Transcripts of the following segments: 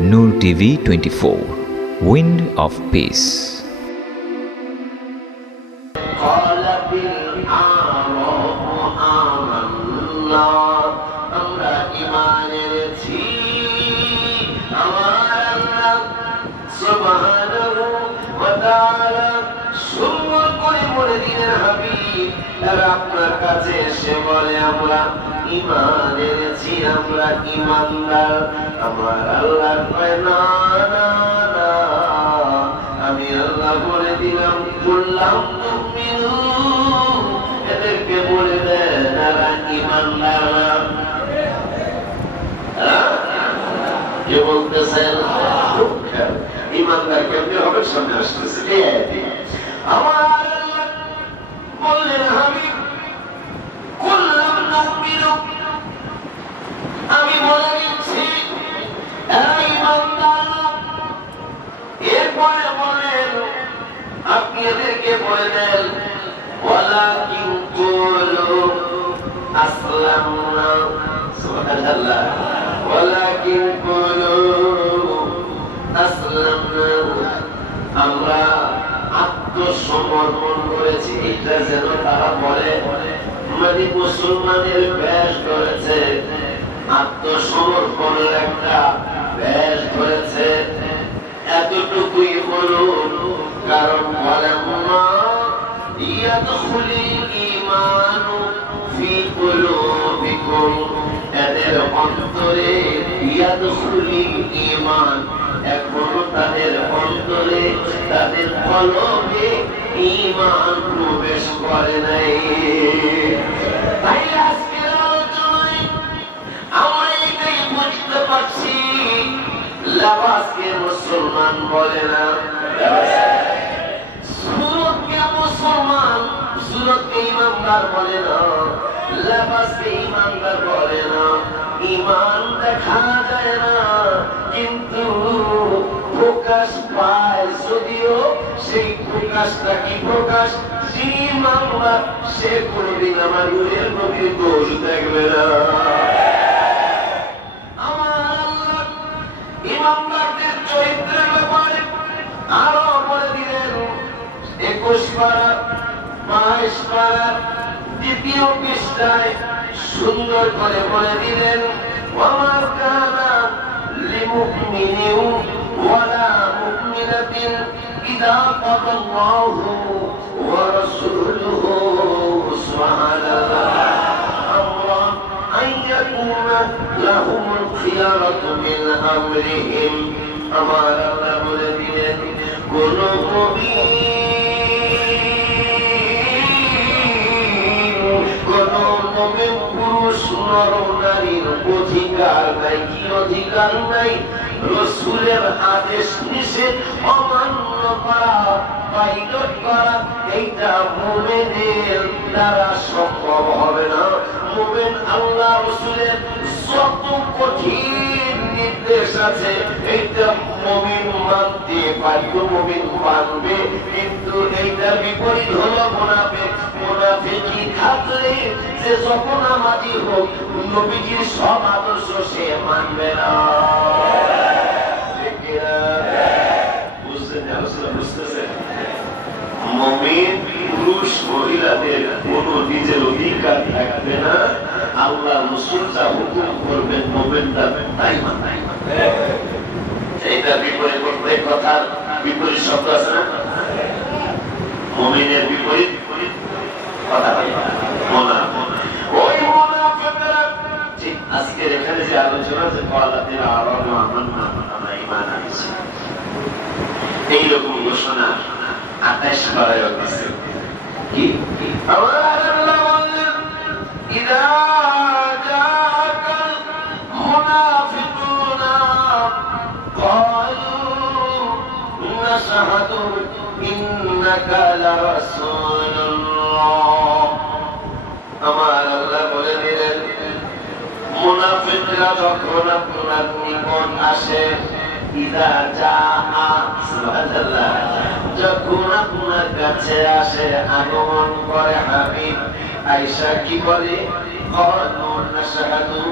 Noor TV 24, Wind of Peace. আপনার কাছে এসে বলে আমরা ঈমান এনেছি, আমরা ঈমানদার। আমার আল্লাহ কয় না না না, আমি আল্লাহ বলে দিলাম বললাম তুমিনু, এদেরকে বলে দেন এরা ঈমানদার না। কে বলতেছেন? ঈমানদার কেমনি হবে? সামনে আসতেছে আমার বললেন হাবিব কুল্লাম নুমিনু, আমি বলে দিচ্ছি এরপরে বলেন আপনি এদেরকে বলে দেন ওয়ালাকিন কুলু আসলামনা, সুবহানাল্লাহ, ওয়ালাকিন কুলু আসলামনা, আমরা আত্মসমর্পণ করেছি। এটা যেন তারা বলে মানে মুসলমানের বেশ করেছে, আত্মসমর্পণের একটা বেশ করেছে, এতটুকুই হলো। কারণ ওয়ালাম্মা ইয়াদখুলিল ঈমানু ফি কুলুবিকুম, এদের অন্তরে ইয়াদখুলিল ঈমান, এখনো তাদের অন্তরে তাদের কলবে ঈমান প্রবেশ করে নাই। তাই আজকের আলোচনায় আমরা এটাই বুঝতে পারছি, লেবাসকে মুসলমান বলে না, সুরতকে মুসলমান, সুরতকে ঈমানদার বলে না, লেবাসকে ঈমানদার বলে না। ঈমান দেখা যায় না কিন্তু প্রকাশ পায়, যদিও সেই প্রকাশটা কি প্রকাশ? ঈমানদার সে কোনদিন আমার নূরের নবীর দোষ দেখবে না। আমার আল্লাহ ঈমানদারদের চরিত্রের ব্যাপারে আরো বলে দিলেন 21 পারা 22 পারা 2য় পৃষ্ঠায় সুন্দর করে বলে দিলেন ওয়ামা কানা লিমুমিনিন ওয়ালা মুমিনাতিন ইযা কাদাল্লাহু ওয়া রাসূলুহু সুবহানাল্লাহ আমরান আন ইয়াকুনা লাহুমুল খিয়ারাতু মিন আমরিহিম। আমার আল্লাহ বলে দিলেন কোন মুমিন পুরুষ নর নারীর অধিকার নাই, কি অধিকার নাই? রাসূলের আদেশ নিষেধ অমান্য করা, পাইলট করা, এইটা মুমিনের দ্বারা সম্ভব হবে না। মুমিন আল্লাহ রাসূলের যত কঠিন নির্দেশ আছে এইটা মুমিন মানতে পারবে, মুমিন মানবে। কিন্তু এইটার বিপরীত হলো মুনাফিক। মুনাফিকি থাকলে যে যখন আমাজি হোক নবীজির সব আদর্শ সে মানবে না। মুমিন পুরুষ মহিলাদের কোন নিজের অধিকার থাকবে না, আল্লাহ রাসূল যা হুকুম করবেন মুমিন তাই মানবে। এইটা বিপরীত, এই কথার বিপরীত শব্দ আছে না? মুমিনের বিপরীত কথা বলে ওই মুনাফিকরা। ঠিক আজকের এখানে যে আলোচনা যে কওয়ালাতিল আরাব আমান্না, আমরা ঈমান আনছি, এইরকম ঘোষণা 28 পারায় আছে। কি আমার আল্লাহ বললেন ইযা জাআকাল মুনাফিকুনা ক্বালু নাশহাদু ইন্নাকা লারাসূলুল্লাহ। আমার আল্লাহ বলে দিলেন মুনাফিকরা যখন আপনার নিকট আসে, ইযা জাআ, সুবহানাল্লাহ, যখন আপনার কাছে আসে, আগমন করে হাবিব, আয়েশা কি বলে? ক্বালু নাশহাদু,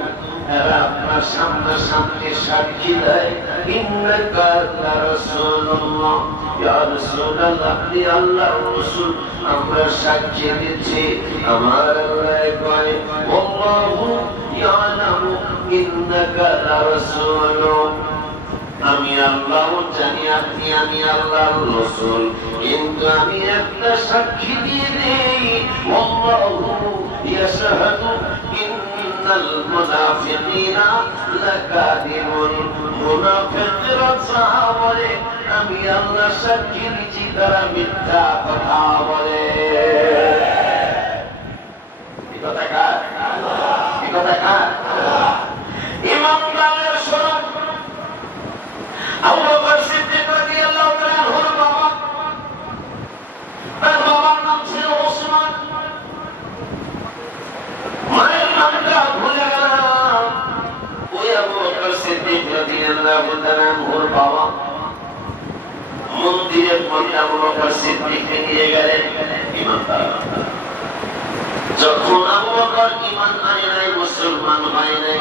এরা আপনার তার সামনে সাক্ষী দেয় ইন্নাকা রাসূলুল্লাহ, ইয়া রাসূলুল্লাহ আপনি আল্লাহর রাসূল, আমরা সাক্ষী দিচ্ছি। আমার আল্লাহ কয় আল্লাহু ইয়ালামু ইন্নাকা রাসূলুল্লাহ, আমি আল্লাহ জানি আপনি আমি আল্লাহর রাসূল, কিন্তু আমি একটা সাক্ষী দিয়ে দেই আল্লাহু ইয়াশহাদু ইন্নাল মুনাফিকিনা লাকাদিবুন, মুনাফিকরা বলে আমি আল্লাহ সাক্ষী দিচ্ছি তারা মিথ্যা কথা বলে। এই কথা কার? এই কথা কার? ইমানদারের শরণ আবু বকর সিদ্দিক রাদিয়াল্লাহু তাআলা আনহুর বাবা, তার বাবার নাম ছিল ওসমান, মায়ের নামটা ভুলে গেলাম। ওই আবু বকর সিদ্দিক রাদিয়াল্লাহু তাআলা আনহুর বাবা মন্দিরের মধ্যে আবু বকর সিদ্দিককে নিয়ে গেলেন ইমানদার। যখন আবু বকর ঈমান আনে নাই, মুসলমান হয় নাই,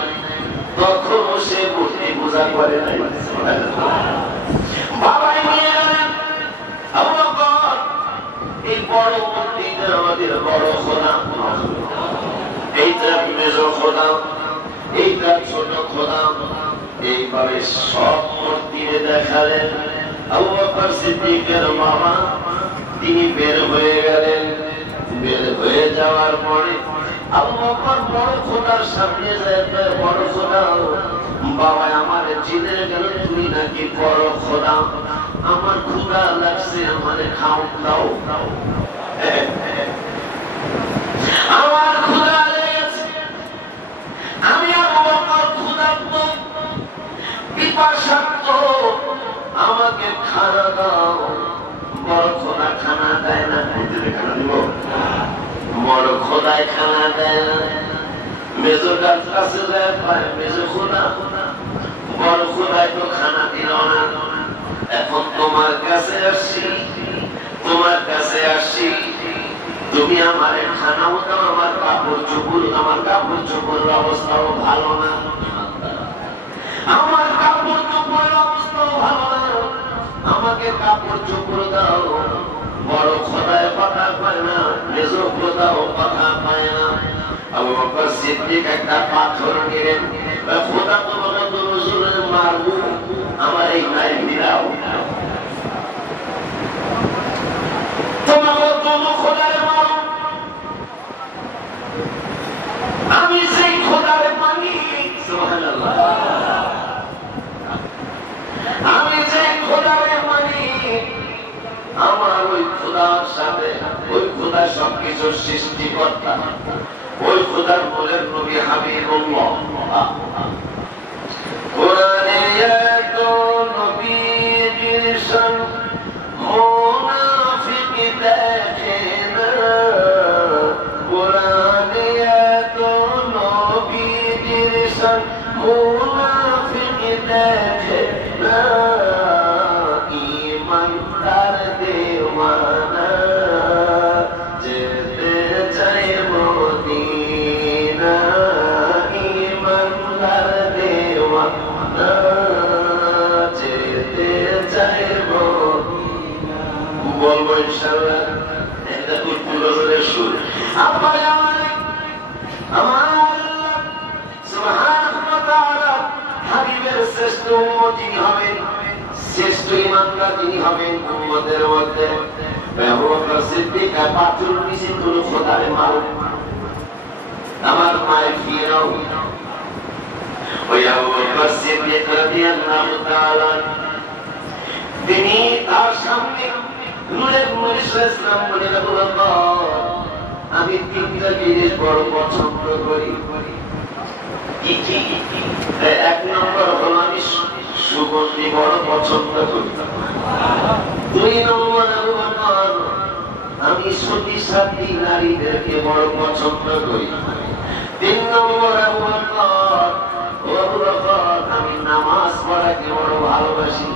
তখন সে মূর্তি পূজা করে নাই। বাবাই নিয়ে গেলেন আবু বকর, এই বড় মূর্তিটা আমাদের বড় খোদা, এইটা মেজ খোদা, এইটা ছোট খোদা, এইভাবে সব মূর্তি দেখালেন। আবু বকর সিদ্দিকের বাবা তিনি বের হয়ে গেলেন। বের হয়ে যাওয়ার পরে আবু বকর বড় খোদার সামনে যায়, বড় খোদা বাবা আমার চিনে গেল তুমি নাকি বড় খোদা, আমার ক্ষুধা লাগছে, আমার খাও দাও, আমার ক্ষুধা লেগেছে, আমি আবু বকর ক্ষুধার্ত পিপাসার্ত, আমাকে খানা দাও। বড় খোদা খানা দেয় না, খানা দিব, বড় খোদায় খানা দেয় না। মেজোটার কাছে যায় পায় মেজো খোদা, বড় খোদায় তো খানা দিল না। এখন তোমার কাছে আসছি, তোমার কাছে আসছি, তুমি আমার খানাও দাও, আমার কাপড় চোপড়ের অবস্থাও ভালো না, আমার কাপড় চোপড়ের অবস্থাও ভালো না, আমাকে কাপড় চোপড় দাও। বড় খোদায় কথা পায় না, মেজো খোদাও কথা পায় না। আবু বকর সিদ্দিক একটা পাথর নিলেন, খোদা তোমাকে তো রসুলের মারবো, আমার এই নাইল দিলাও, তোমাকে তো খোদায় মারো, আমি সেই খোদারে মানি। সুবহানাল্লাহ, আমি সেই খোদারে মানি, আমার ওই খোদার সাথে, ওই খোদা সবকিছুর সৃষ্টিকর্তা, ওই খোদার বলেন নবী হাবিবুল্লাহ। কোরআনে এত নবীর শান মুনাফিক দেখে না, কোরআনে এত নবীর শান মুনাফিক দেখে না, ইমানদার দেওয়ানা যেতে চায় মদিনা, ইমানদার দেওয়ানা যেতে চায় মদিনা। বলবো ইনশাআল্লাহ, এটা কুতুবের সুর। আমার সুবহানাহু ওয়া তাআলা হাবিবের শ্রেষ্ঠ যিনি হবেন, শ্রেষ্ঠ ইমানদার যিনি হবেন উম্মতের মধ্যে, আবু বকর সিদ্দিক পাথর নিচে কোনো খোদারে মারো, আমার মায়ের ফিরাও। ওই আবু বকর সিদ্দিক রাদিয়াল্লাহু তাআলা তিনি তার সামনে নূরের নবী সাল্লাল্লাহু আলাইহি ওয়াসাল্লাম বলেন, আবু বকর আমি তিনটা জিনিস বড় পছন্দ করি। কি কি? এক নম্বর হলো আমি সুগন্ধি বড় পছন্দ করি, দুই নম্বর আবু বকর আমি সতী সাথী নারীদেরকে বড় পছন্দ করি, তিন নম্বর আবু বকর আমি নামাজ পড়াকে বড় ভালোবাসি।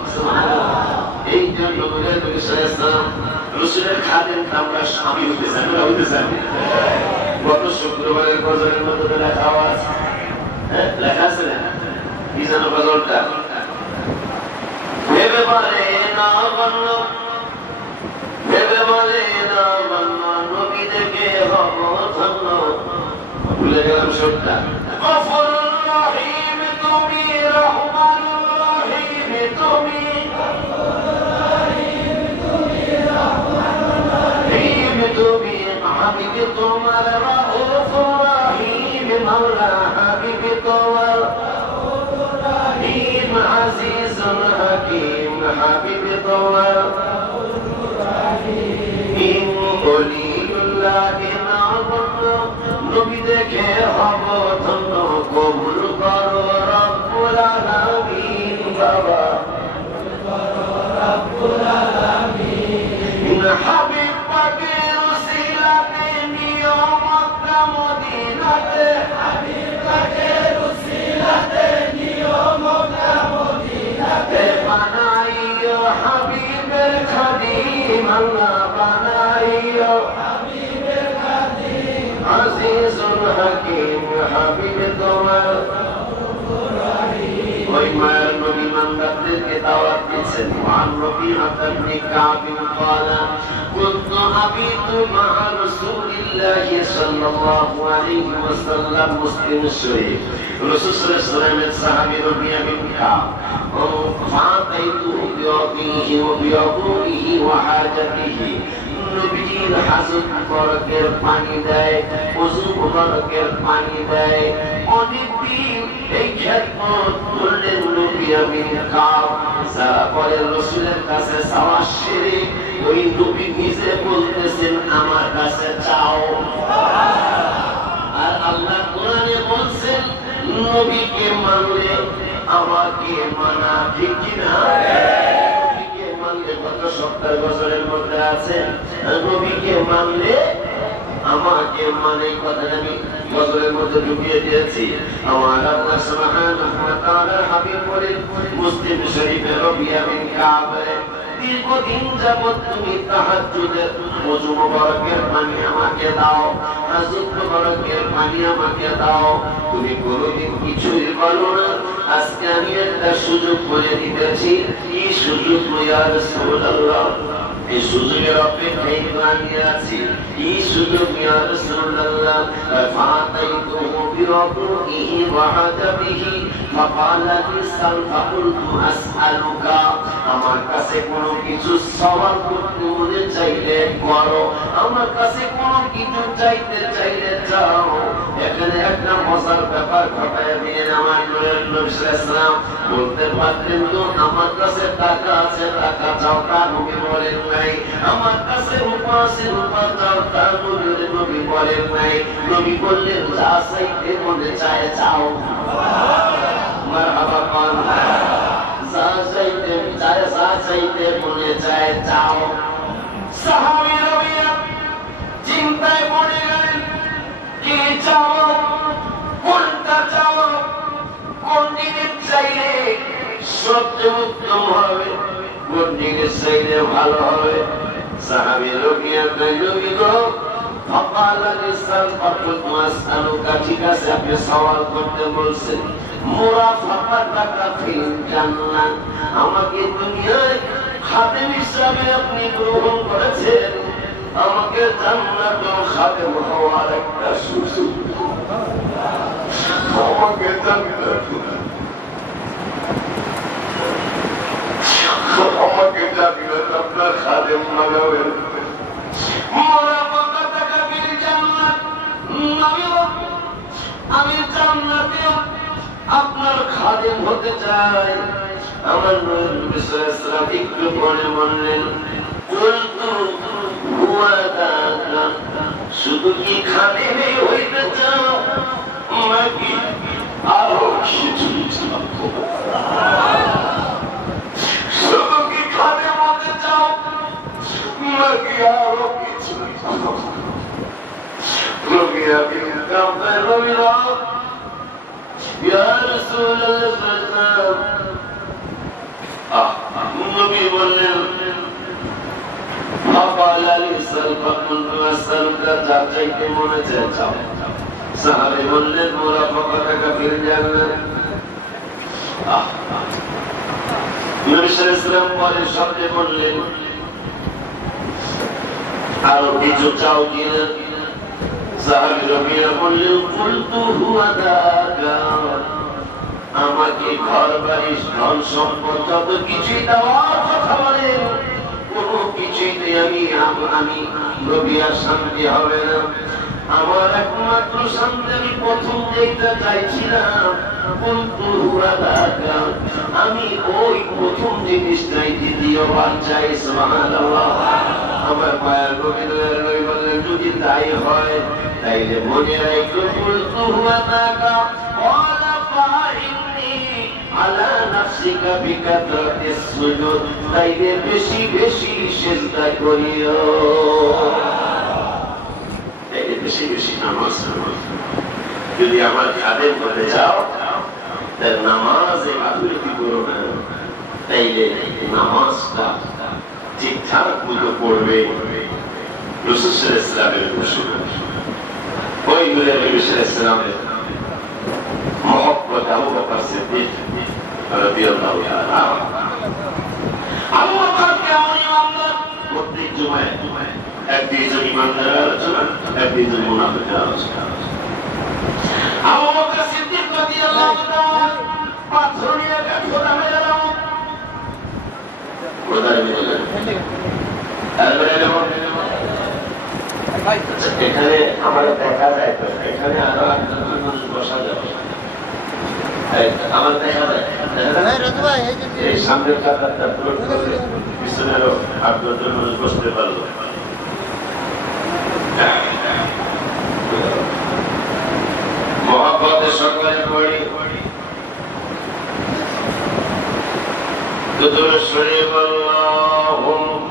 এই জন্য রসুলের খাদেম আমরা স্বামী হইতে চান। গত শুক্রবারের গজলের মধ্যে লেখা আছে, লেখা আছে না? যেন গজলটা ভেবে বলে না বন্য ভেবে বলে না বন্য নবী দেখে হব ধন্য ভুলে গেলাম সবটা গফুরুর রহিম তুমি রহমানুর রহিম তুমি তুমি হাবিব তোমার রউফুর রহিম মাওলা হাবিব তোমার রহিম আজিজুল হাকিম হাবিব তোমার রহিম ওলিউল্লাহ নবী দেখে হব ধন্য কবুল করো রব্বুল আলামিন বাবা রব্বুল আলামিন হাবিব পাকের উসিলাতে নিও মক্কা মদিনাতে হাবিব পাকের উসিলাতে নিও মক্কা মদিনাতে বানাইও হাবিবের খাদিম আল্লাহ বানাইও হাবিবের খাদিম আজিজুল হাকিম হাবিব তোমার ওই মায়ের নবী মানদারদেরকে দাওয়াত দিচ্ছেন ওয়ান রবিআত ইবনে কাব ক্বালা কুনতু আবিতু মা রাসূলিল্লাহি সাল্লাল্লাহু আলাইহি ওয়াসাল্লাম মুসলিম শরীফ রাসূল সাল্লাল্লাহু আলাইহি ওয়াসাল্লামের সাহাবী রবিআ বিন কাব ও ফাতাইতু বিওয়াদিহি ওয়া বিওয়াদিহি ওয়া হাজাতিহি নবীর হাজত মুবারকের পানি দেয় ওযু মুবারকের পানি দেয় অনেক দিন এই খেদমত করলেন নবী বিন কাব যারা পরে রাসূলের কাছে চাওয়া শিরক ওই নবী নিজে বলতেছেন আমার কাছে চাও আর আল্লাহ কোরআনে বলছেন নবীকে মানলে আমাকে মানা ঠিক কিনা নবীকে মানলে কত 70 বছরের মধ্যে আছে নবীকে মানলে আমাকে মানে কথাটা আমি গজলের মধ্যে ঢুকিয়ে দিয়েছি আমার আল্লাহ সুবহানাহু ওয়া তাআলা হাবিব বলেন মুসলিম শরীফে রবিআ বিন কাব দীর্ঘদিন যাবত তুমি তাহাজ্জুদের ওযু মুবারকের পানি আমাকে দাও হাজত মুবারকের পানি আমাকে দাও তুমি কোনদিন কিছুই বলো না আজকে আমি একটা সুযোগ করে দিতেছি এই সুযোগ ইয়া রাসূলুল্লাহ এই সুযোগের অপেক্ষায় আমি আছি এই সুযোগ ইয়া রাসূলুল্লাহ ফাতাইতুহু বিরাদিহি ওয়া হাদাবিহি ফাকালা লিসাল ফাকুলতু আসআলুকা আমার কাছে কোনো কিছু সওয়াল করতে মনে চাইলে করো আমার কাছে কোনো কিছু চাইতে চাইলে চাও এখানে একটা মজার ব্যাপার ঘটায় দিয়ে আমার নবী সাল্লাল্লাহু আলাইহি ওয়াসাল্লাম বলতে পারতেন তো আমার কাছে টাকা আছে টাকা চাও তা নবী বলেন নাই আমার কাছে রূপা আছে রূপা চাও তা নবী বলেন নাই নবী বললেন যা চাইতে মনে চায় চাও মারহাবা পান যা চাইতে চায় যা চাইতে মনে চায় চাও সাহাবী রবিয়া চিন্তায় পড়ে গেলেন কি চাও কোনটা চাও কোন জিনিস চাইলে সবচেয়ে উত্তম হবে কোন জিনিস চাইলে ভালো হবে সাহাবী রবিয়া নবী গো فقال لسان فقلت أسألك ঠিক আছে আপনি সওয়াল করতে বলছেন মুরাফাকাতাক ফিল জান্নাত আমাকে দুনিয়ায় খাদেম হিসেবে আপনি গ্রহণ করেছেন আমাকে জান্নাতে খাদেম হওয়ার একটা সুযোগ আমাকে জান্নাত আপনার খাদেম বানাবেন আমি জান্নাতে আপনার খাদেম হতে চাই আমার নবী সাল্লাল্লাহু আলাইহি ওয়াসাল্লাম একটু পরে বললেন শুধু কি খাদেমই হইতে চাও নাকি আরো কিছু শুধু কি খাদেম হতে চাও নাকি আরো কিছু রবিআ বিন কাব রবিআ ইয়া রাসূলুল্লাহ নবী বললেন ফাকালা লিসাল ফাকুলতু আসআলুকা যা চাইতে মনে চায় চাও সাহাবী বললেন মুরাফাকাতাকা ফিল জান্নাত ইসলাম পরে শব্দে বললেন, আরো কিছু চাও কিনা? সাহাবী রবিরা বললেন, কুলতু হুয়া দাকা, আমাকে ঘর বাড়ি ধন সম্পদ যত কিছুই দেওয়ার কথা বলেন, কোনো কিছুইতে আমি রবিয়া শান্তি হবে না। আমার একমাত্র শান্তি আমি প্রথম যেটা চাইছিলাম, আমি ওই প্রথম জিনিসটাই দ্বিতীয়বার চাই। সুবহানাল্লাহ। আমার মায়ের রবীন্দ্র নবী বললেন, যদি তাই হয় তাইলে মনে রাখো, কুলতু হুয়া তাকা ওয়ালা ফাইন্নি আলা নাফসিকা বিকাতরাতিস সুজুদ, তাইলে বেশি বেশি সিজদা করিও, তাইলে বেশি বেশি নামাজ পড়ো। যদি আমার আদেশ করতে চাও তাহলে নামাজে গাফিলতি করো না, তাইলে নামাজটা ঠিকঠাক মতো পড়বে। রাসূল সাল্লাল্লাহু আলাইহি ওয়াসাল্লামের ওই নবী সাল্লাল্লাহু আলাইহি মহব্বত আবু বকর সিদ্দিক রাদিয়াল্লাহু তাআলা। আবু বকরকে ইমানদার প্রত্যেক জুমায় একজন ইমানদারের আলোচনা, একজন মুনাফিকের আলোচনা। আবু বকর সিদ্দিক রাদিয়াল্লাহু তাআলা পাথর নিয়ে খোদা মেরে দাও, খোদা মেরে দাও। এখানে আমাদের দেখা যায়, এখানে আরো একজন মানুষ বসা যাবে, আমার দেখা যায় এই সামনের কাতারটা পুরো পিছনেরও 8-10 জন মানুষ বসতে পারলো। মহব্বতের সকলে পড়ি দুরূদ শরীফ, আল্লাহুম্মা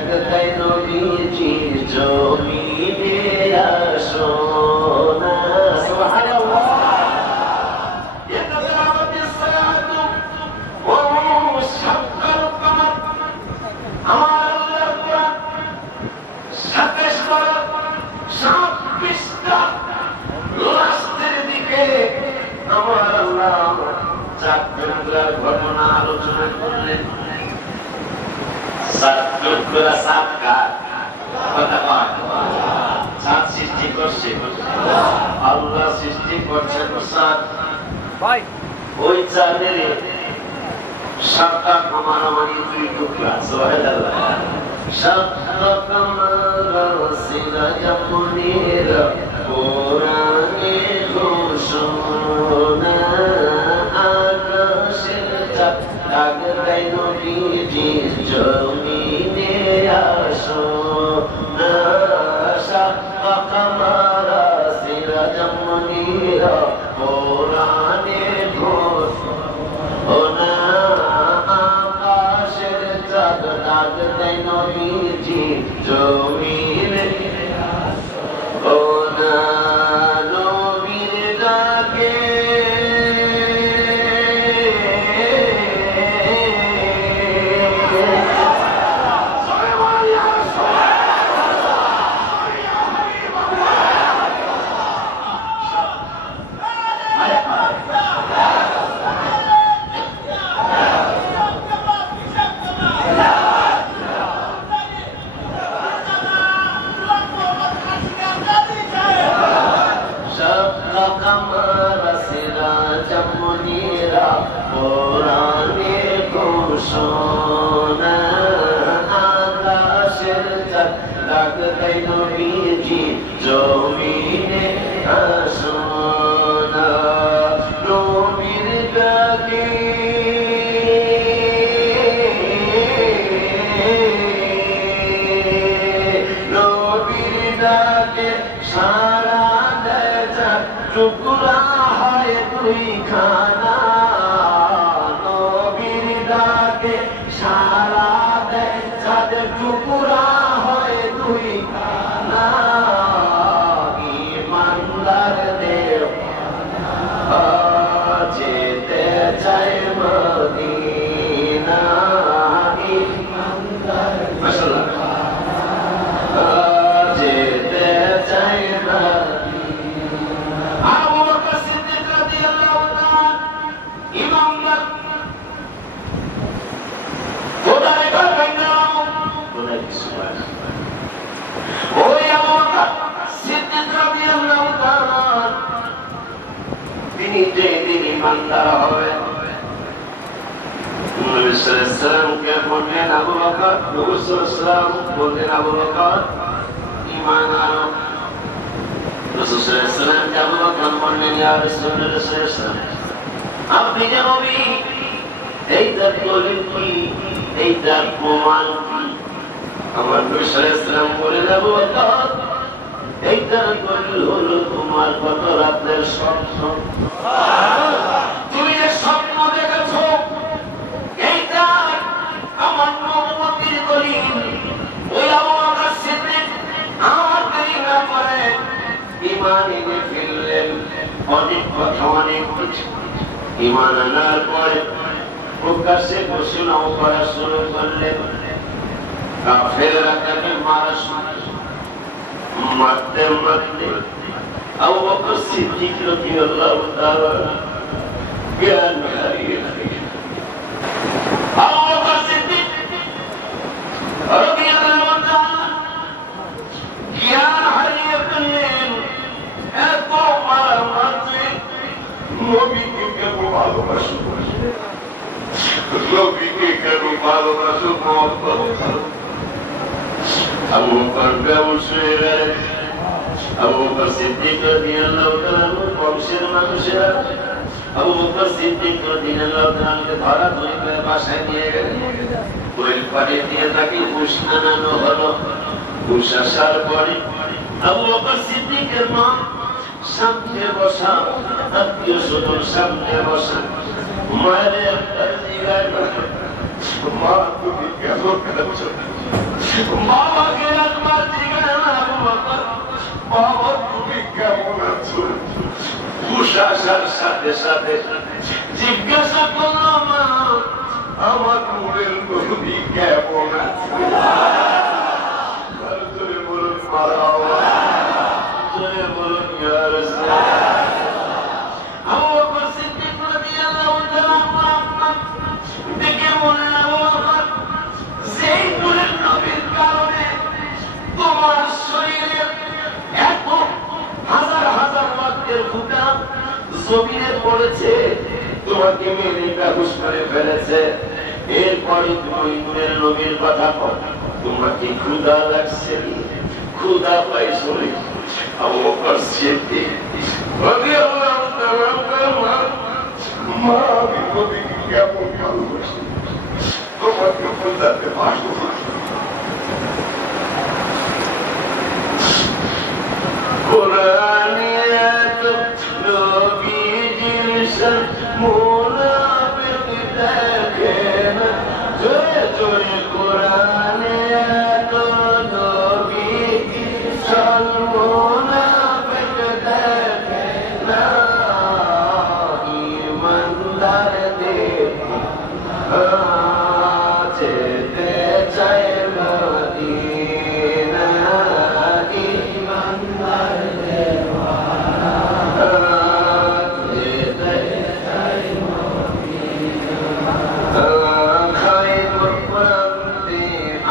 ডাক দেয় নবীজি জমিনে আসো না সুবহানাল্লাহ এটা আমাদের সালাত ও সাক্কাল কমর আমার আল্লাহর কোরআন 27 বার 26 টা লাস্টের দিকে আমার আল্লাহ চার টুকরার ঘটনা আলোচনা করলেন চার টুকরা সাত কার কথা কয় সাত সৃষ্টি করছে আল্লাহ সৃষ্টি করছেন সাত ভাই ওই চাঁদের সাতটা কামার মানে দুই টুকরা সুবহানাল্লাহ সাতটা কামার সিরাজা মুনির কোরআনে ঘোষণা আকাশের চাঁদ ডাক দেয় নবীজি জমিনে আসো না সাতটা কামার সিরাজা মুনির কোরআনে ঘোষণা আকাশের চাঁদ ডাক দেয় নবীজি জমিনে ও না নবীর ডাকে জমিনে আসো না নবীর ডাকে নবীর ডাকে সারা দেয় টুকরা হয় দুই খানা নবীর ডাকে সারা দেয় যাদের টুকরা হয় দুই খানা ইমানদার দেব যেতে চায় মদিনা ইমানদার মাশাআল্লাহ যেতে চায় মদিনা আবু বকর সিদ্দিক রাদিয়াল্লাহু তাআলা ইমানদার খোদার ঘর বানাও বলে সুবহান ওই আবু বকর সিদ্দিক রাদিয়াল্লাহু তাআলা তিনি যেদিন ইমানদার হবেন নবী সাল্লাল্লাহু আলাইহি ওয়াসাল্লামকে বললেন আবু বকর নবী সাল্লাল্লাহু আলাইহি ওয়াসাল্লাম বললেন আবু বকর ঈমান আনো রাসূল সাল্লাল্লাহু আলাইহি ওয়াসাল্লাম আবু বকর বললেন ইয়া রাসূলুল্লাহ সাল্লাল্লাহু আলাইহি ওয়াসাল্লাম আপনি যে নবী এইটার দলিল কি এইটার প্রমাণ কি আমার নবী সাল্লাল্লাহু আলাইহি ওয়াসাল্লাম বলেন আবু বকর এইটার দলিল হলো তোমার গত রাতের স্বপ্ন তুমি যে স্বপ্ন দেখেছো এইটা আমার নবুয়তের দলিল ওই আবু বকর সিদ্দিক আমার দেরি না করে ঈমান এনে ফেললেন অনেক কথা অনেক কিছু ঈমান আনার পরে প্রকাশ্যে ঘোষণাও করা শুরু করলেন কাফেররা তাকে মারা শুরু মারতে মারতে আবু বকর সিদ্দিক রাদিয়াল্লাহু তাআলা জ্ঞান হারিয়ে ফেললেন আবু বকর সিদ্দিক রাদিয়াল্লাহু তাআলা জ্ঞান হারিয়ে ফেললেন এত মারামারি নবীকে কেন ভালোবাসো নবীকে কেন ভালোবাসো আবু বকর বেহুশ হয়ে গেলেন আবু বকর সিদ্দিক রাদিয়াল্লাহু তাআলা বংশের মানুষেরা আবু বকর সিদ্দিক রাদিয়াল্লাহু তাআলাকে ধরা ধরে করে বাসায় নিয়ে গেলেন ওই পাড়ে দিয়ে তাকে ঘুষ আনানো হলো ঘুষ আসার পরে আবু বকর সিদ্দিকের মা সামনে বসা আত্মীয় স্বজন সামনে বসা মায়ের একটা জিজ্ঞাসা মা তুমি কেন কাঁদছো বাবাকে একবার জিজ্ঞাসা বাবা তুমি কেমন আছো? হুশ আসার সাথে সাথে জিজ্ঞাসা করলাম আমার নূরের নবী কেমন আছে? জোরে বলুন মারহাবা, জোরে বলুন ইয়া রাসূলুল্লাহ। আবু বকর সিদ্দিক রাদিয়াল্লাহু তাআলা দেখে বললেন, আবু বকর, সেই নূরের নবীর কারণে তোমার শরীরে এত হাজার হাজার রক্তের ফোঁটা জমিনে পড়েছে, তোমাকে মেরে বেহুশ করে ফেলেছে। এরপরে তুমি নূরের নবীর কথা বল, তোমাকে ক্ষুধা লাগছে, ক্ষুধা পাইছো? আবু বকর সিদ্দিক রাদিয়াল্লাহু তাআলা মা আমি নবীকে কেমন ভালোবাসি, তোমাকে বোঝাতে পারবো না। কোরআনে এত নবীজির শান মুনাফিক দেখে না, জোরে জোরে কোরআনে এত নবীজির শান মুনাফিক দেখে না, ইমানদারদের যেতে চায় মদিনা, ইমানদারদের যেতে চায় মদিনা। খায়বর প্রান্তে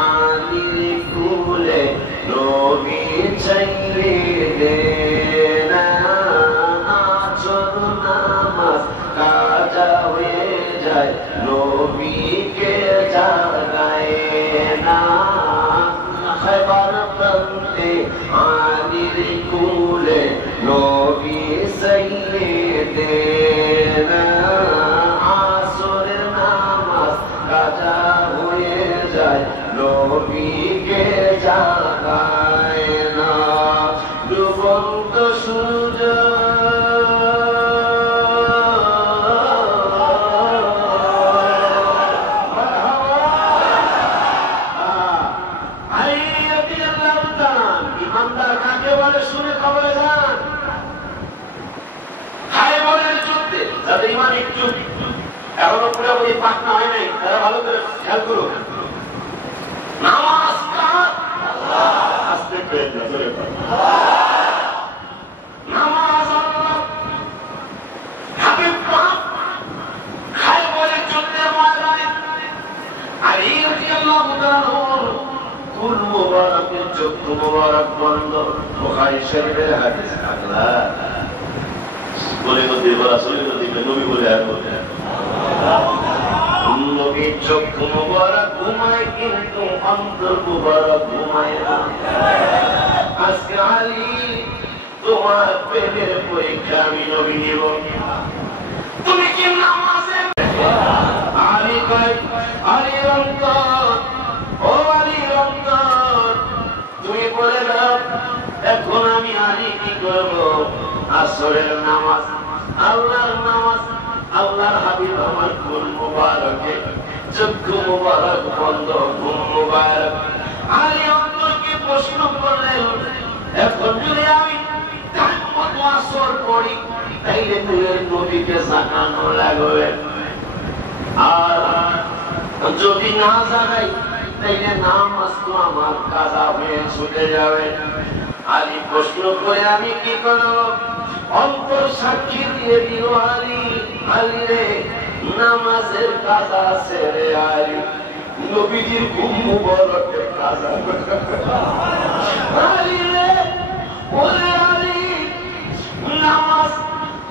আলীর কুলে নবী চাইলে দেনা, আচর নামাজ কাজা হয়ে যায়, নবীকে জাগায় না। খায়বর প্রান্তে আলীর কুলে নবী চাইলে দেনা, আসরের নামাজ কাজা হয়ে যায়, নবীকে জাগায় না। ডুবন্ত সূর্য ইমানদার কাকে বলে শুনে খবরে যান। খায়বরের যুদ্ধে যাদের ইমান একটু এখনো পুরোপুরি পাকনা হয় নাই, তারা ভালো করে খেয়াল করুন। নামাজ কার? আস্তে করে নামাজ আল্লাহ। হাবিব পাক খায়বরের যুদ্ধের ময়দানে আলী রাদিয়াল্লাহু তাআলা কুল মুবারকের চক্ষু মুবারক বন্ধ। বুখারী শরীফের হাদিস। আল্লাহ বলে নবী রাসূলের নবী বলে আর বলে নবীর চক্ষু মুবারক ঘুমায়, কিন্তু অন্তর মুবারক ঘুমায় না। আজকে আলী তোমার পেটের পরীক্ষা আমি নবী নিব, তুমি কি নামাজে? আলী কয়, আলী অন্তর, ও আলী অন্তর, তুমি বলে দাও এখন আমি আলী কি করবো? আসরের নামাজ, আল্লাহর নামাজ, আল্লাহর হাবিব আমার কুল মুবারকে চক্ষু মুবারক বন্ধ, ঘুম মুবারক। আলী অন্তরকে প্রশ্ন করলেন, এখন যদি আমি টাইম মতো আসর পড়ি তাইলে নূরের নবীকে জাগানো লাগবে, আর যদি না জাগাই তাইলে নামাজ তো আমার কাজা হয়ে ছুটে যাবে। আলী প্রশ্ন করে আমি কি করব? অন্তর সাক্ষী দিয়ে দিল আলী, আলী রে নামাজের কাজা আছে রে আলী, নবীজির ঘুম মুবারকের কাজা। আলী রে ওরে আলী, নামাজ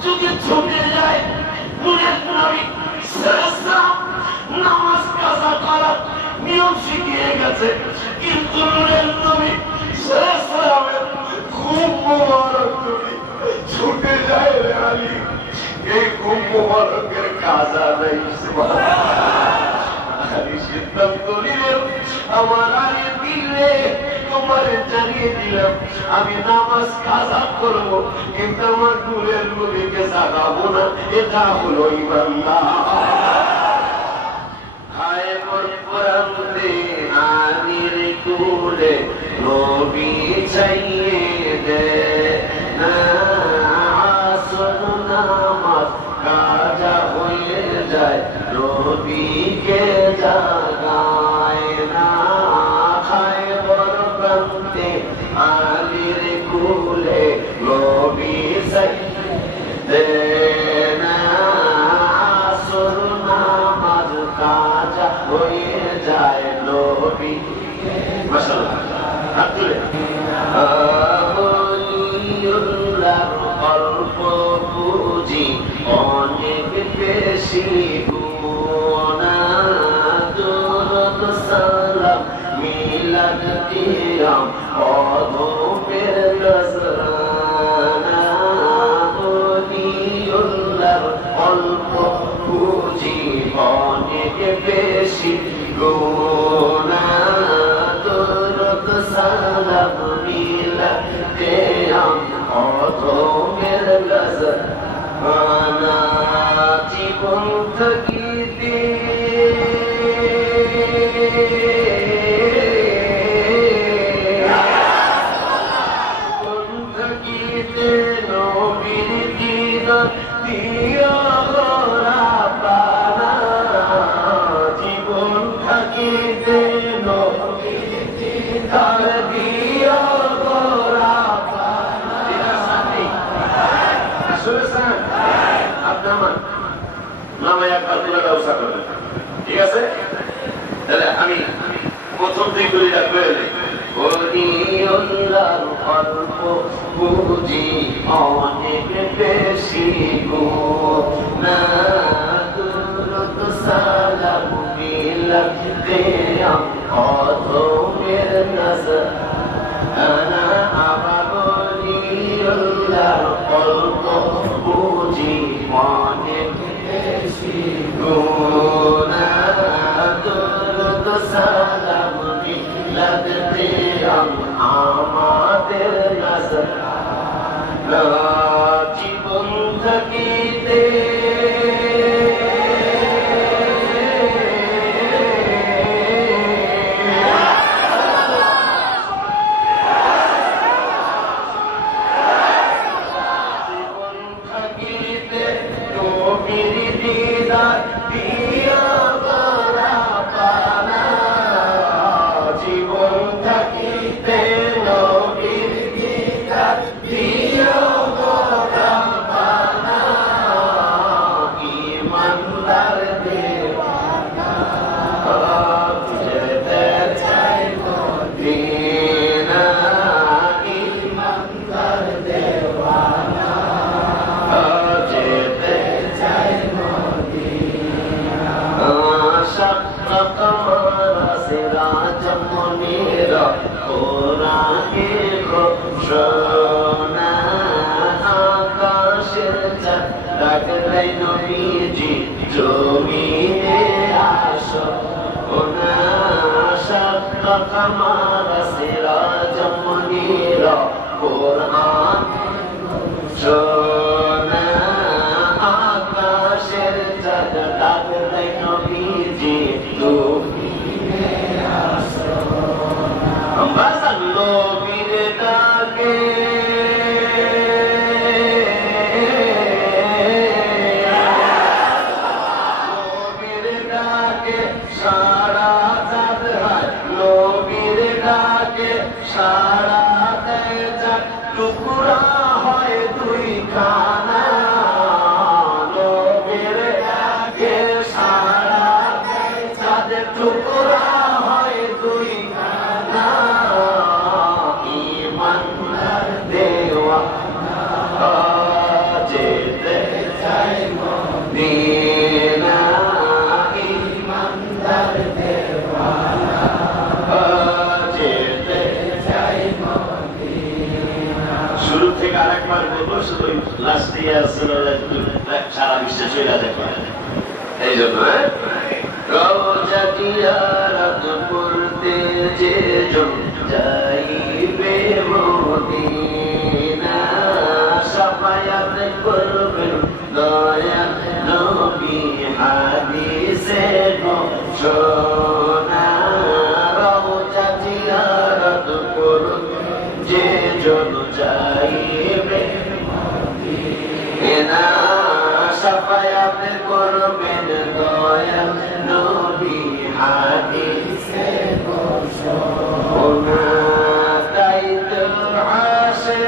যদি ছুটে যায় নূরের নবী সাল্লাল্লাহু নামাজ কাজা করার নিয়ম শিখিয়ে গেছে, কিন্তু নূরের নবী সাল্লাল্লাহু ঘুম মুবারক যদি ছুটে যায় রে আলী, এই ঘুম মুবারকের কাজা নেই। আলী সিদ্ধান্ত নিলেন, আমার আলী দিলে তোমার জানিয়ে দিলাম আমি নামাজ কাজা করব, কিন্তু আমার নূরের নবীকে জাগাবো না। এটা হলো ইমানদার। খায়বর প্রান্তে আলীর কুলে নবী চাইয়ে দে না আসর নামাজ কাজা হয়ে যায় নবীকে জাগায় না খায়বর প্রান্তে আলীর কুলে নবী চাইয়ে দে না আসর নামাজ কাজা হয়ে যায় নবী মাশাআল্লাহ হাত তুলে আউলিউল্লাহর অল্প পুঁজি অনেক বেশি গুনাহ দুরূদ সালাম মিলাদ কিয়াম অধমের নজরানা আউলিউল্লাহর অল্প পুঁজি অনেক বেশি গুনাহ দুরূদ সালাম মিলাদ কিয়াম অধমের নজরানা জীবন থাকিতে নবীর দিদার দিয়া গোরা পানা জীবন থাকিতে নবীর দিদার দিয়া গোরা পানা শুনেছেন আপনার নামে একবার তুলে ব্যবস্থা করবেন ঠিক আছে তাহলে আমি প্রথম দিক করে রাখবে ওলিউল্লাহর অল্প পুঁজি অনেক বেশি গুনাহ দুরূদ সালাম মিলাদ কিয়াম অধমের নজরানা আমার ওলিউল্লাহর অল্প পুঁজি অনেক বেশি গুনাহ দুরূদ সালাম মিলাদ কিয়াম আমাদের নজরানা জীবন থাকিতে নবীর দিদার দিয়া গোরা পানা জীবন থাকিতে নবীর দিদার দিয়া গোরা পানা ইমানদার দেওয়ানা যেতে চাই মদিনা ইমানদার দেওয়ানা আকাশের চাঁদ ডাকলে নবীজি জমিনে আসো ওনা সাত কামার সিরাজ মুনির কোরআন সোনা আকাশের চাঁদ ডাকলে নবীজি জমিনে আসো আমরা নবীর ডাকে নবীর ডাকে সারা চাঁদ হয় নবীর ডাকে সারা দেয় চাঁদ টুকরা হয় দুই খানা নবীর ডাকে সারা দেয় চাঁদ টুকরা হয় দুই খানা ইমানদার দেওয়ানা যেতে চাই মদিনা ইমানদার দেওয়ানা যেতে চাই মদিনা শুরু থেকে আরেকবার বলবো শুধু লাস্টে সারা বিশ্বে চলে যাবে এই জন্য রওজা জিয়ারত করতে যে জন যাইবে মদিনা শাফায়াত করবেন দয়াল নবী হাদিসে ঘোষণা রওজা সাফায়াতের করবেন দয়াল নবী হাদিসে ঘোষণা তাই তো আসে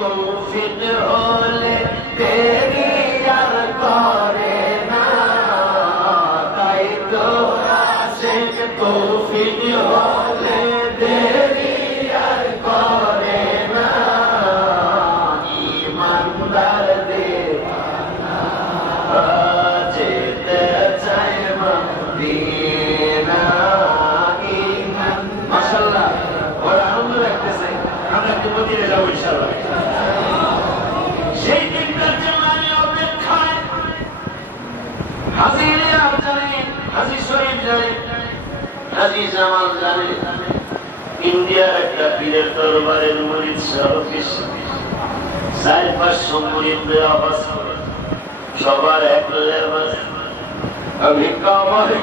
তৌফিক হলে দেরি আর করে না তাই তো আসে তৌফিক হলে দেরি আর করে না ইমানদার দেওয়ানা যেতে চায় মদিনা ইমান মাশাআল্লাহ ওরা আনন্দ রাখতেছে আমরা একটু মদিনা যাবো ইনশাআল্লাহ সেই দিনটার জন্য আমি অপেক্ষায় হাজী রিয়াদ জানেন হাজী শরীফ জানেন হাজী জামাল জানেন ইন্ডিয়ার একটা পীরের দরবারের মুরিদ সাহেব 4-500 মুরিদ আওয়াজ করে সবার এক লেবাস আমি কামাই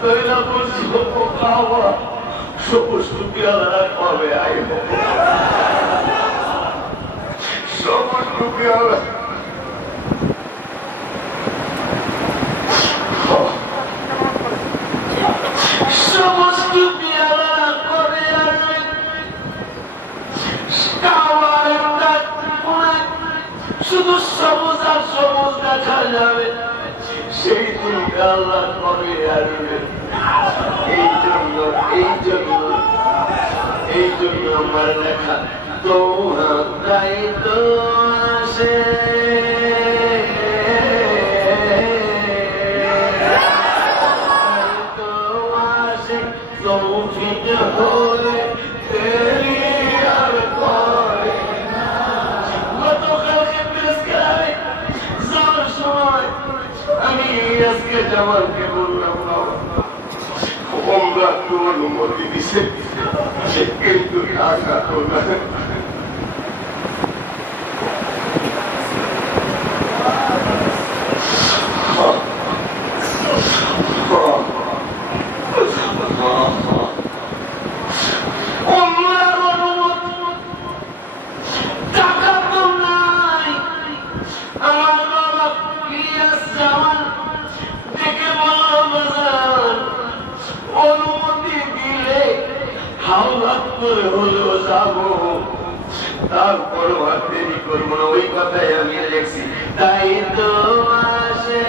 তৈলা বলছি কাওয়া সবুজ টুপিওয়ালা কবে আইব সবুজ টুপিওয়ালা সবুজ টুপিওয়ালা কবে আসবে কাওয়ার একটা শুধু সবুজ আর সবুজ দেখা যাবে সেই দিন আল্লাহ কবে আসবে এই জন্য আমার লেখা তোমার তো আসে তৌফিক হলে দেরি আর করে না গতকালকে প্রেস ক্লাবে যাওয়ার সময় আমি আজকে জামালকে বললাম ওমরা তো অনুমতি দিছে সে কিন্তু টাকা তো না হলেও যাবো তারপর দেরি করবো না ওই কথাই আমি লিখছি তাই তো আসে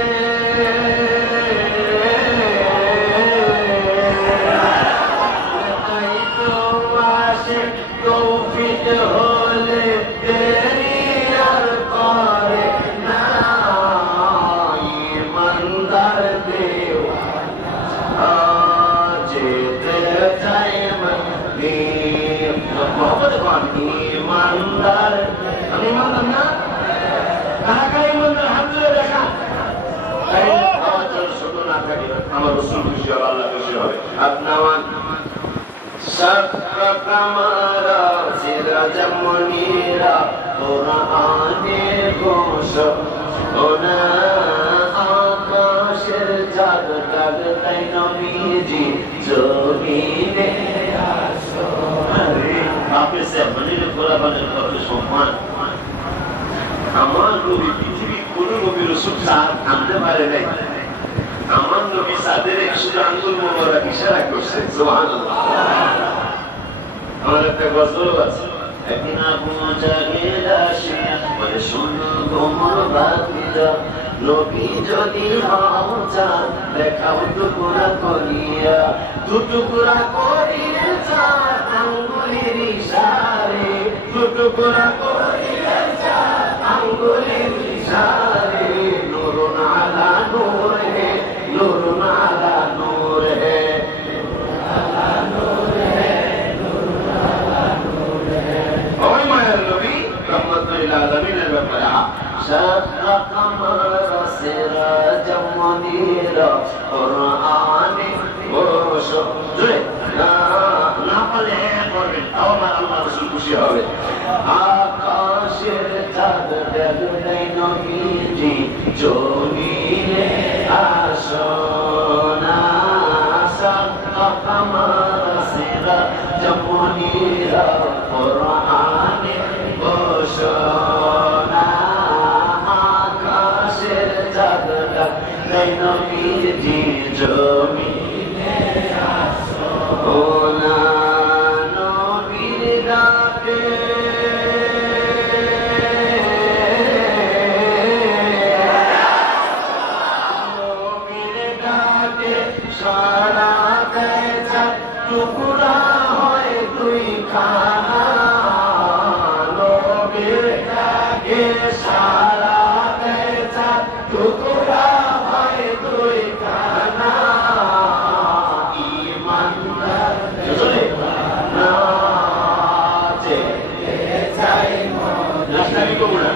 তাই তো আসে তৌফিক হলে দেরি আর করে না ইমানদার দেওয়ানা যেতে চায় ইমানদার আমি ইমানদার না কাকা ইমানদার হাত ধরে দেখা শুধু না থাকি আমার রসুল খুশি হবে আল্লাহ খুশি হবে আপনার সফর কামারা সিরাজ মুনীরা কোরআনে ঘোষণা আকাশের চাঁদ তাই নবীজি জমিনে আমার নবী পৃথিবী কোন নবী রসুল আনতে পারে নাই আমার নবী সাদের শুধু আঙ্গুল মোবারক ইশারা করছে সুবহানাল্লাহ আমার একটা গজল আছে একদিন আবু জাহেল আসে বলে শুনো গোমর বাতিরা নবী যদি হও চান দেখাও টুকরা করিয়া দুটুকরা করিয়া চান আঙ্গুলের ইশারে দুটুকরা করিয়া চান আঙ্গুলের ইশারে নূরুন আলা নূর হে নূরুন আলা নূর হে আলা নূর হে নূরুন আলা নূর হে ওই মায়ের নবী রহমাতুল আলামিনের ব্যাপারে شق قمر سراجا منيرا قرآن وشجر না পারলে করবেন তাও আমার আল্লাহ রাসূল খুশি হবে আকাশের চাঁদ দেখলেই নবীজি জমিনে আসনা সাক্কা কামার আমরা জমুনিরা কোরআনে ঘোষণা আকাশের চাঁদটা নেই নবীজি জমিনে ও না নবীর ডাকে সারা গেছে টুকরা হয় দুই খানা নবীর ডাকে সারা গেছে টুকরা হয় দুই খানা ইমানদার নাচে চাই নাচি কোমরা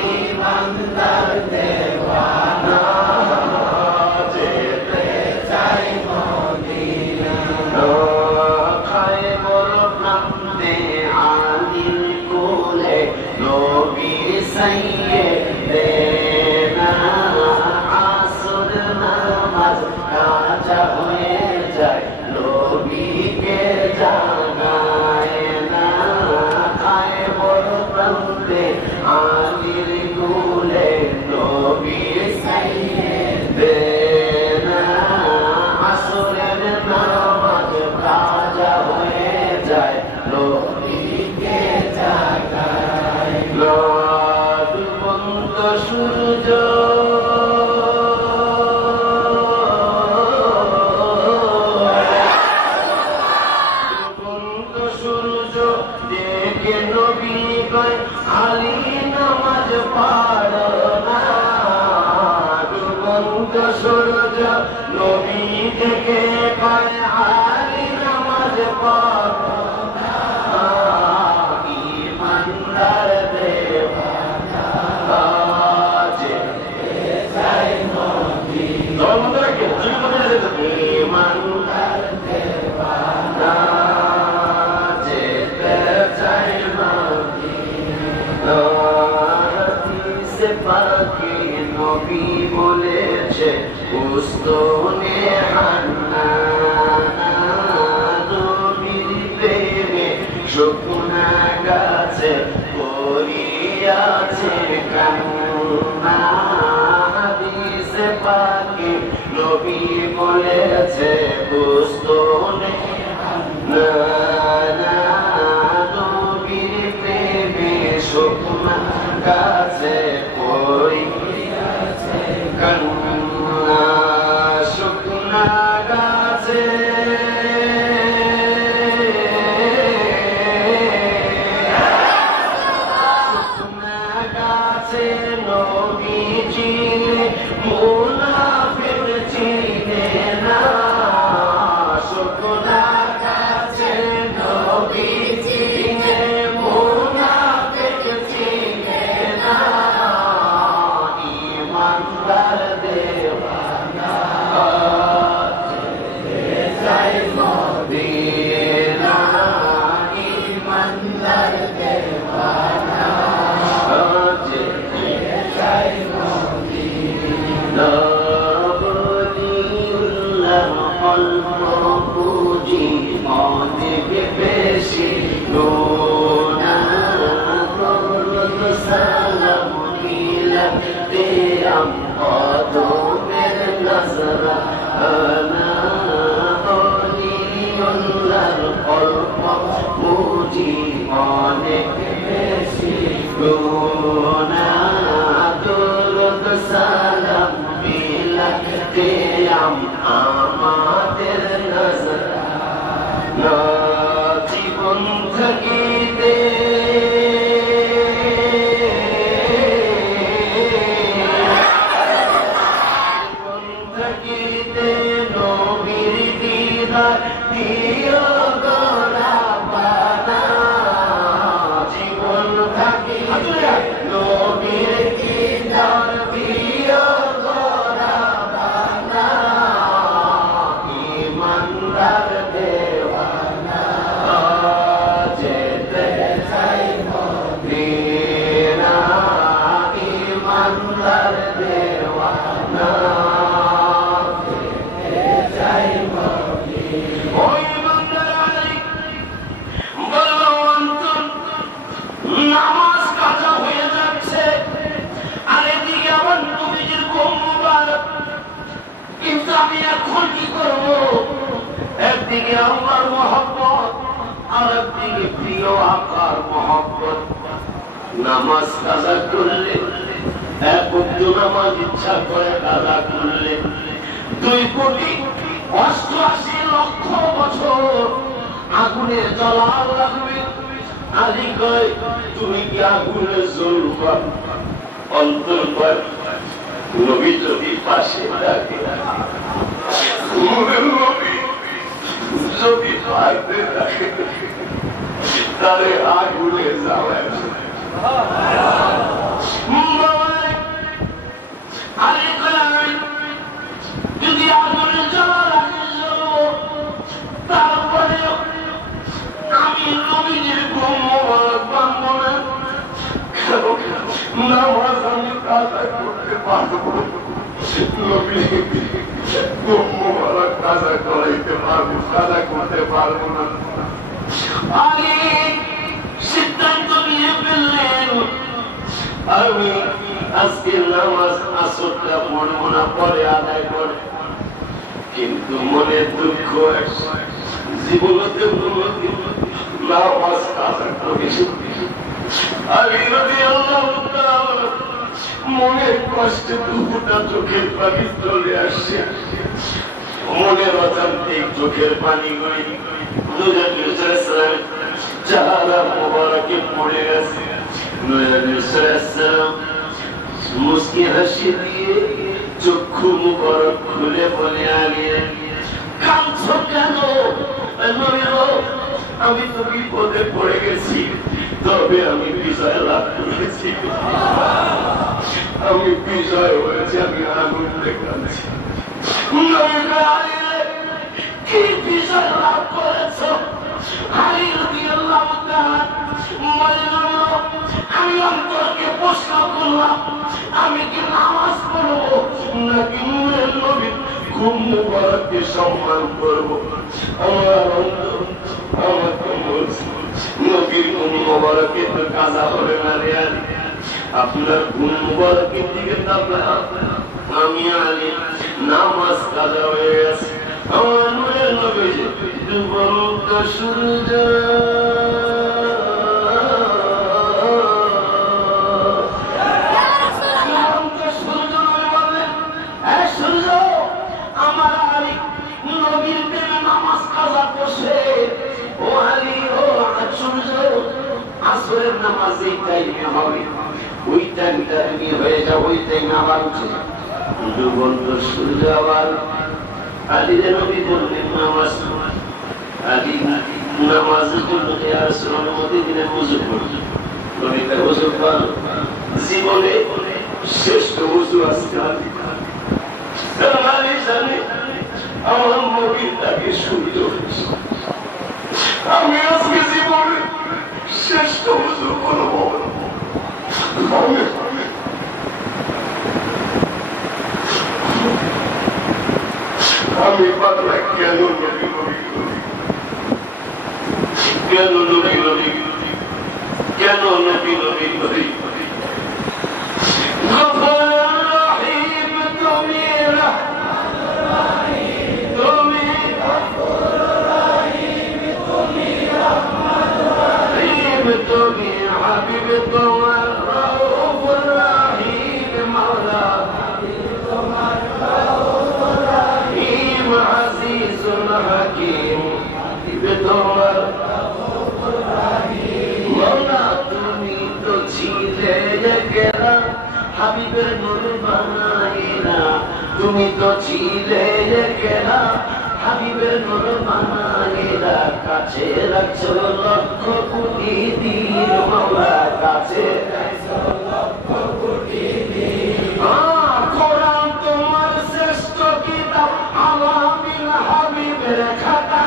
ইমানদার দেওয়ানা সূর্য সূর্য দেখে নবী কয় আলী নামাজ পড়ো না ডুবন্ত সূর্য নবী দেখে কয় আলী নামাজ পড়ো না ইমানদার দেওয়ানা ইমানদার দেওয়ানা যেতে চাই মদিনা হাদিসে পাকে নবী বলেছে উস্তনে হান্নানা নবীর প্রেমে শুকনা গাছে পড়িয়াছে কান্না হাদিসে পাকে নবী বলেছে উস্তনে হান্নানা নবীর প্রেমে শুকনা গাছে পড়িয়াছে কান্না শুকনা গাছে শুকনা গাছে নবীজি মুনাফিক চিনে না শুকনা গাছে নবীজি মুনাফিক চিনে না ইমানদার দেওয়ানা যাই মদিনা ইমানদার দেওয়ানা যাই মদিনা বলিউল্লাহ কল্প বুঝি অনেক বেশি নোনা দৌলত সালাম মিলাতে আম কদমের নজরা আনা বলিউল্লাহ কল্প বুঝি অনেক বেশি নোনা দৌলত সালাম মিলাতে আম আমাদের নজরা জীবন থাকিতে জীবন থাকিতে নবীর দিদার দিও গোরা পানা জীবন থাকিতে নবীর দিদার দিও গোরা পানা ইমানদার দেওয়ানা যেতে চাই মদিনা ইমানদার দেওয়ানা যেতে চাই মদিনা আল্লাহর মহব্বত, আর একদিকে প্রিয় আকার মহব্বত। নামাজ কাজা করলে, এক ওয়াক্ত নামাজ ইচ্ছা করে কাজা করলে 2,88,00,000 বছর আগুনের জ্বালা লাগবে। আলী কয়, তুমি কি আগুনের জ্বলবা? অন্তর কয়, নবী যদি পাশে থাকে, নবী যদি পাশে থাকে, তাহলে আগুনে যাওয়া যদি আগুনে যাওয়া লাগে, তারপরে আমি নবীজির ঘুম বাঁধব না। নামাজ আমি কাজা করতে পারবো, নবীজি ঘুম কাজা করাইতে পারবো, কাজা করতে পারবো না। আলী সিদ্ধান্ত নিয়ে ফেললেন, আমি আজকের নামাজ আসরটা পড়বো না, পরে আদায় করে। কিন্তু মনে দুঃখ, জীবনতে নামাজ কাজা করেছি। আলী রাদিয়াল্লাহু তাআলা মনের কষ্টে দুটা চোখের পানি চলে আসছে। মনের অজান্তিক চোখের পানি চেহারা মোবারকে পড়ে গেছে। মুস্কি হাসি দিয়ে চক্ষু মুবারক খুলে বলে, আলী কাঁদছো কেন? আমি তো বিপদে পড়ে গেছি, তবে আমি বিজয় লাভ করেছি, আমি বিজয় হয়েছি, আমি আগুন দেখাচ্ছি। কি বিজয় লাভ করেছ? আলী রাদিয়াল্লাহু তাআলা আমি অন্তরকে প্রশ্ন করলাম, আমি কি নামাজ পড়বো নাকি নূরের নবীর ঘুম মুবারককে সম্মান করবো? আমার অন্তর আমাকে বলছে, নবীর ঘুম মুবারকে তো কাজা হবে না রে আলী, আপনার ঘুম মুবারকের দিকে আমি আলী নামাজ কাজা হয়ে গেছে। আমার নূরের নবী ডুবন্ত সূর্য আসরের নামাজ এই টাইমে হবে, ওই টাইমটা তুমি হয়ে যাও, ওই টাইমে আবার উঠে ডুবন্ত সূর্য আবার। আলী নবী বললেন নামাজ, আলী নামাজের জন্য অনুমতি দিলেন ওযু করতে। নবীকে ওযু কর, জীবনে শ্রেষ্ঠ ওযু আজকে আলী জানে আমার নবী তাকে সূর্য, আমি আজকে জীবনে শ্রেষ্ঠ ওযু করবো। আমি পাগলা কেন নবী নবী, কেন নবী নবী, কেন নবী নবী নবী? তুমি হাবিব তোমার রউফুর রহিম, মাওলা তোমার রউফুর রহিম, আজিজুল হাকিম, হাবিব তোমার রউফুর রহিম। মাওলা তুমি তো ছিলে একলা, হাবিবের নূর বানাইলা, তুমি তো ছিলে একলা, হাবিবের নূর বানাইলা, কাছে রাখছো লক্ষ কোটি দিন, মাওলা কাছে রাখছো লক্ষ কোটি দিন। কোরআন তোমার শ্রেষ্ঠ কিতাব, আলামিন হাবিবের খাতা,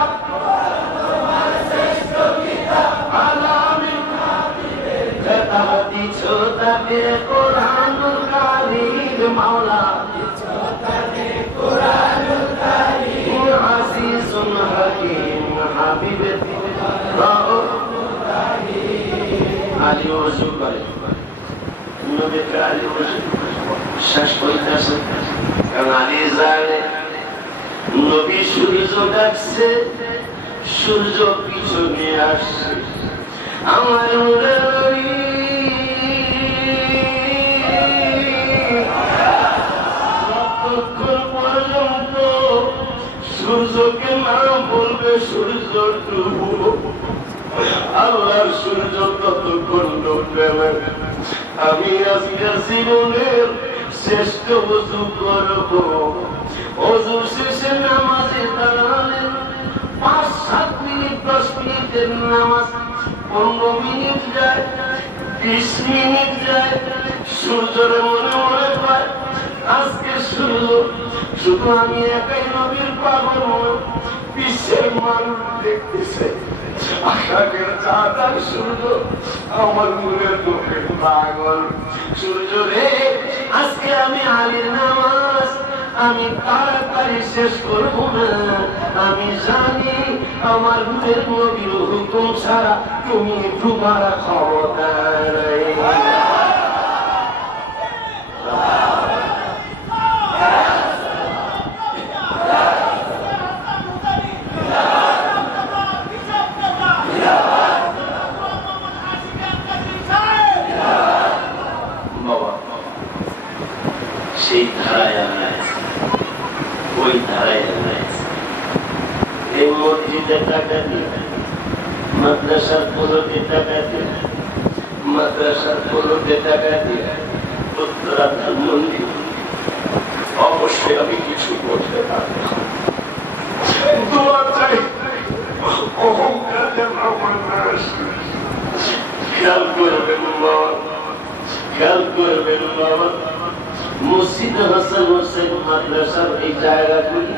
তোমার শ্রেষ্ঠ কিতাব, আলামিন হাবিবের খাতা, দিছো তাকে কোরআনুল কারীম, মাওলা দিছো তাকে কোরআনুল কারীম, আজিজুল হাকিম, হাবিবের রউফুর রহিম। আলী ওযু করে, নবী আলী ওযু শেষ হইতেছে, কারণ আলী জানে নবী সূর্য ডাকছে, সূর্য পিছনে আসছে আমার নবী যতক্ষণ পর্যন্ত সূর্যকে না বলবে সূর্য ডুবো আল্লাহর সূর্য ততক্ষণ ডুববে না। আমি আজকে জীবনের শ্রেষ্ঠ ওযু করব। ওযু শেষে নামাজে দাঁড়ালেন 5-7 মিনিট 10 মিনিটের নামাজ 15 মিনিট যায় 20 মিনিট যায় সূর্যের মনে মনে পায় আজকে সূর্য শুধু আমি একাই নবীর পাগল বিশ্বের মানুষ দেখতেছে আকাশের চাঁদ আর সূর্য আমার মনের দুঃখের পাগল। সূর্য রে আজকে আমি আলীর নামাজ আমি তাড়াতাড়ি শেষ করবো না। আমি জানি আমার রূপের নবীর হুকুম ছাড়া তুমি ডুবার ক্ষমতা নাই। সেই ধারায় আমি ওই ধারায় এই মসজিদের টাকা দিয়ে মাদ্রাসার পুরোতে টাকা দিয়ে মাদ্রাসার পুরোতে টাকা দিয়ে উত্তরাধার মন্দির অবশ্যই আমি কিছু করতে পারব। দোয়া চাই অহংকার যেন আমার না আসে। খেয়াল করবেন বাবা, খেয়াল করবেন বাবা। মসজিদ হাসান হোসেন মাদ্রাসার এই জায়গাগুলি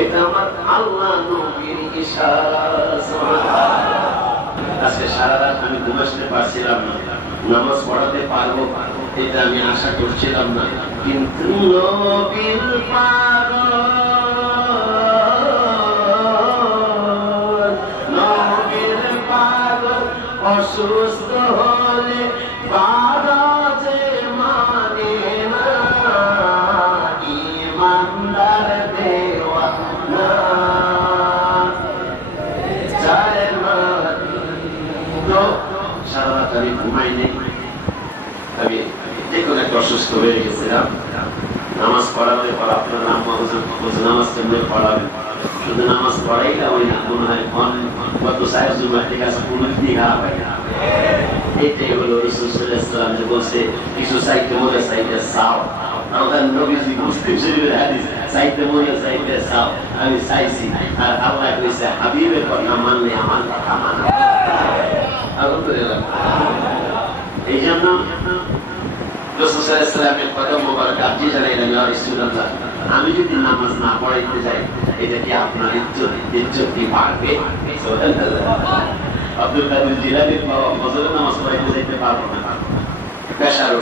এটা আমার আল্লাহ নবীর ইশারা। আজকে সারা রাত আমি ঘুমাতে পারছিলাম না, নামাজ পড়াতে পারবো এটা আমি আশা করছিলাম না, কিন্তু নবীর পাগল নবীর পাগল অসুস্থ হলে বাধা যে মানে না ইমানদার দেওয়ানা যায় না। তো সারা রাত আমি ঘুমাই নেই, আমি যে কোনো একটা অসুস্থ হয়ে গেছিলাম। নামাজ পড়াতে পড়া আপনার নাম নামাজ কেমনে পড়াবেন, শুধু নামাজ পড়াই না ওই না মনে হয় কত সাহেব জুমার থেকে আছে কোনো দিকে খারাপ হয় না। এটাই হলো রাসূল সাল্লাল্লাহু আলাইহি ওয়াসাল্লাম যে বলছে কিছু সাইতে মনে সাইতে চাও। আমাদের নবীজি মুসলিম শরীফের হাদিস সাইতে মনে সাইতে চাও, আমি চাইছি আর আল্লাহ কইছে হাবিবের কথা মানলে আমার কথা মানো। আলহামদুলিল্লাহ। এই জন্য রাসূল সাল্লাল্লাহু আলাইহি ওয়াসাল্লামের কথা মোবারক আপনি জানাইলেন ইয়া রাসূলুল্লাহ, আমি যদি নামাজ না পড়াইতে যাই এটা কি আপনার ইজ্জতই বাড়বে? সুবহানাল্লাহ। আব্দুল কাদের জিলানীর বাবা ফজরের নামাজ পড়াইতে যাইতে পারবো না, পেশার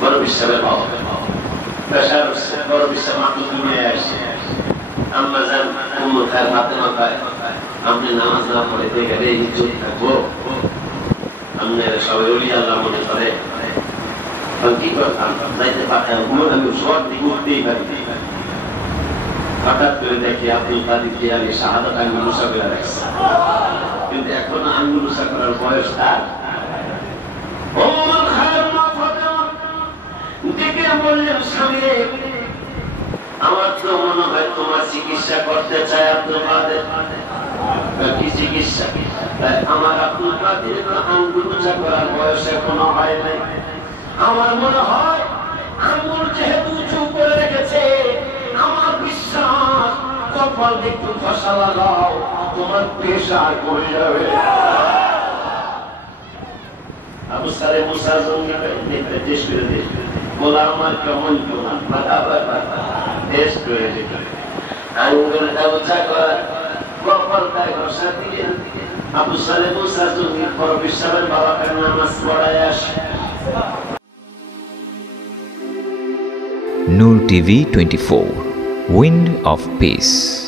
বড় বিশ্বাসের বাবা পেশার বড় বিশ্বাস মাত্র দুনিয়ায় আসছে। আম্মা জান উম্মু খায়ের ফাতেমা কয় আপনি নামাজ না পড়াইতে গেলে ইজ্জত থাকবো, আপনি সবাই ওলি আল্লাহ মনে করে কি করতাম যাইতে পারতাম আমি সব দিক উঠতেই পারি। হঠাৎ করে দেখি আব্দুল কাদের জিলানী শাহাদাত আঙ্গুল উঁচা করে রাখছে, কিন্তু এখন আঙ্গুল উঁচা করার বয়স তার। বললেন স্বামী আমার তো মনে হয় তোমার চিকিৎসা করতে চাই আব্দুল কাদের। কি চিকিৎসা? আমার আব্দুল কাদের আঙ্গুল উঁচা করার বয়স এখনো হয় নাই। আমার মনে হয় আঙ্গুল যেহেতু উঁচু করে রেখেছে আমার বিশ্বাস কপাল একটু ঘষা লাগাও তোমার প্রেশার কমে যাবে। আবু সালে মুসা জঙ্গি দেখতে টেস্ট করে দেখবে বলা আমার কেমন কেমন টেস্ট করে দেখবে আঙ্গুলটা উঁচা করা কপালটায় ঘষা দিয়ে আবু সালে মুসা জঙ্গি বড় বিশ্বাসের বাবাকে নামাজ পড়ায় আসে। Noor TV 24, Wind of Peace.